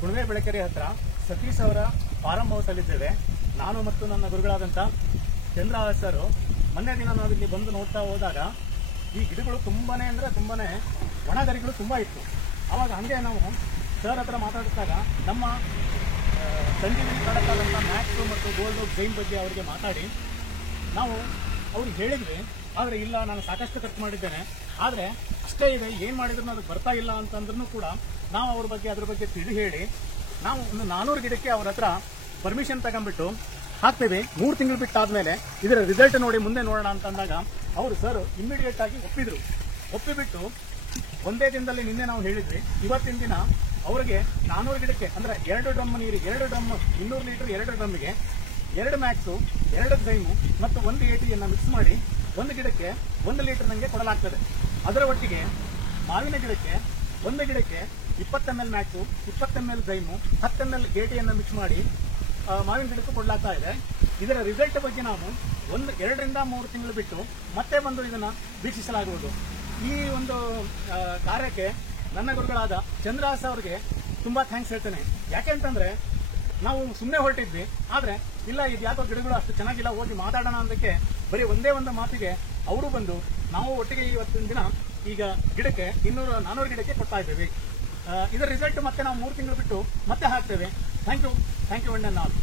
ಕುಣವೆ ಬೆಳಕೆರೆ ಹತ್ರ ಸತೀಶ್ ಅವರ form house ಅಲ್ಲಿದ್ದೇವೆ. ನಾನು ಮತ್ತು ನನ್ನ ಗುರುಗಳಾದಂಥ ಚಂದ್ರ ಸರ್ ಮೊನ್ನೆ ದಿನ ನಾವು ಇಲ್ಲಿ ಬಂದು ನೋಡ್ತಾ ಹೋದಾಗ ಈ ಗಿಡಗಳು ತುಂಬಾನೇ ಒಣಗರಿಗಳು ತುಂಬಾ ಇತ್ತು. ಆವಾಗ ಹಂಗೆ ನಾವು ಸರ್ ಹತ್ರ ಮಾತಾಡಿದಾಗ ನಮ್ಮ ಸಂಜೀವಿನಿ ಪ್ರಾಡಕ್ಟ್ ಆದಂಥ ಮ್ಯಾಕ್ಸ್ ಮತ್ತು ಗೋಲ್ಡ್ ಜೈನ್ ಬಗ್ಗೆ ಅವರಿಗೆ ಮಾತಾಡಿ ನಾವು ಅವ್ರಿಗೆ ಹೇಳಿದ್ವಿ. ಆದರೆ ಇಲ್ಲ, ನಾನು ಸಾಕಷ್ಟು ಖರ್ಚು ಮಾಡಿದ್ದೇನೆ, ಆದರೆ ಅಷ್ಟೇ ಇದೆ, ಏನು ಮಾಡಿದ್ರು ಅದು ಬರ್ತಾ ಇಲ್ಲ ಅಂತಂದ್ರೂ ಕೂಡ ನಾವು ಅದ್ರ ಬಗ್ಗೆ ತಿಳಿ ಹೇಳಿ ನಾವು ಒಂದು 400 ಗಿಡಕ್ಕೆ ಅವ್ರ ಹತ್ರ ಪರ್ಮಿಷನ್ ತಗೊಂಡ್ಬಿಟ್ಟು ಹಾಕ್ತೇವೆ. 3 ತಿಂಗಳು ಬಿಟ್ಟಾದ್ಮೇಲೆ ಇದರ ರಿಸಲ್ಟ್ ನೋಡಿ ಮುಂದೆ ನೋಡೋಣ ಅಂತಂದಾಗ ಅವರು ಸರ್ ಇಮಿಡಿಯೇಟ್ ಆಗಿ ಒಪ್ಪಿಬಿಟ್ಟು ಒಂದೇ ದಿನದಲ್ಲಿ ನಿನ್ನೆ ನಾವು ಹೇಳಿದ್ವಿ, ಇವತ್ತಿನ ದಿನ ಅವರಿಗೆ 400 ಗಿಡಕ್ಕೆ ಅಂದ್ರೆ 2 ಡ್ರಮ್ ನೀರು, 2 ಡ್ರಮ್ 200 ಲೀಟರ್ 2 ಡ್ರಮ್ಗೆ 2 ಮ್ಯಾಕ್ಸು, 2 ಜೈಮು ಮತ್ತು 1 ATಯನ್ನು ಮಿಕ್ಸ್ ಮಾಡಿ 1 ಗಿಡಕ್ಕೆ 1 ಲೀಟರ್ ನಂಗೆ ಕೊಡಲಾಗ್ತದೆ. ಅದರ ಒಟ್ಟಿಗೆ ಮಾವಿನ ಗಿಡಕ್ಕೆ 1 ಗಿಡಕ್ಕೆ 20 ml ಮ್ಯಾಕ್ಸು, 20 ml ಜೈಮು, 10 ml ATಯನ್ನು ಮಿಕ್ಸ್ ಮಾಡಿ ಮಾವಿನ ಗಿಡಕ್ಕೂ ಕೊಡಲಾಗ್ತಾ ಇದೆ. ಇದರ ರಿಸಲ್ಟ್ ಬಗ್ಗೆ ನಾವು 2 ರಿಂದ 3 ತಿಂಗಳು ಬಿಟ್ಟು ಮತ್ತೆ ಬಂದು ಇದನ್ನ ವೀಕ್ಷಿಸಲಾಗುವುದು. ಈ ಒಂದು ಕಾರ್ಯಕ್ಕೆ ನನ್ನ ಗುರುಗಳಾದ ಚಂದ್ರಹಾಸ ಅವರಿಗೆ ತುಂಬಾ ಥ್ಯಾಂಕ್ಸ್ ಹೇಳ್ತೇನೆ. ಯಾಕೆಂತಂದ್ರೆ ನಾವು ಸುಮ್ಮನೆ ಹೊರಟಿದ್ವಿ, ಆದ್ರೆ ಇಲ್ಲ ಇದು ಯಾಕೋ ಗಿಡಗಳು ಅಷ್ಟು ಚೆನ್ನಾಗಿಲ್ಲ, ಹೋಗಿ ಮಾತಾಡೋಣ ಅಂದಕ್ಕೆ ಬರೀ ಒಂದೇ ಒಂದು ಮಾತಿಗೆ ಅವರು ಬಂದು ನಾವು ಒಟ್ಟಿಗೆ ಇವತ್ತಿನ ದಿನ ಈಗ ಗಿಡಕ್ಕೆ 400 ಗಿಡಕ್ಕೆ ಕೊಡ್ತಾ ಇದ್ದೇವೆ. ಇದರ ರಿಸಲ್ಟ್ ಮತ್ತೆ ನಾವು 3 ತಿಂಗಳು ಬಿಟ್ಟು ಮತ್ತೆ ಹಾಕ್ತೇವೆ. Thank you and all.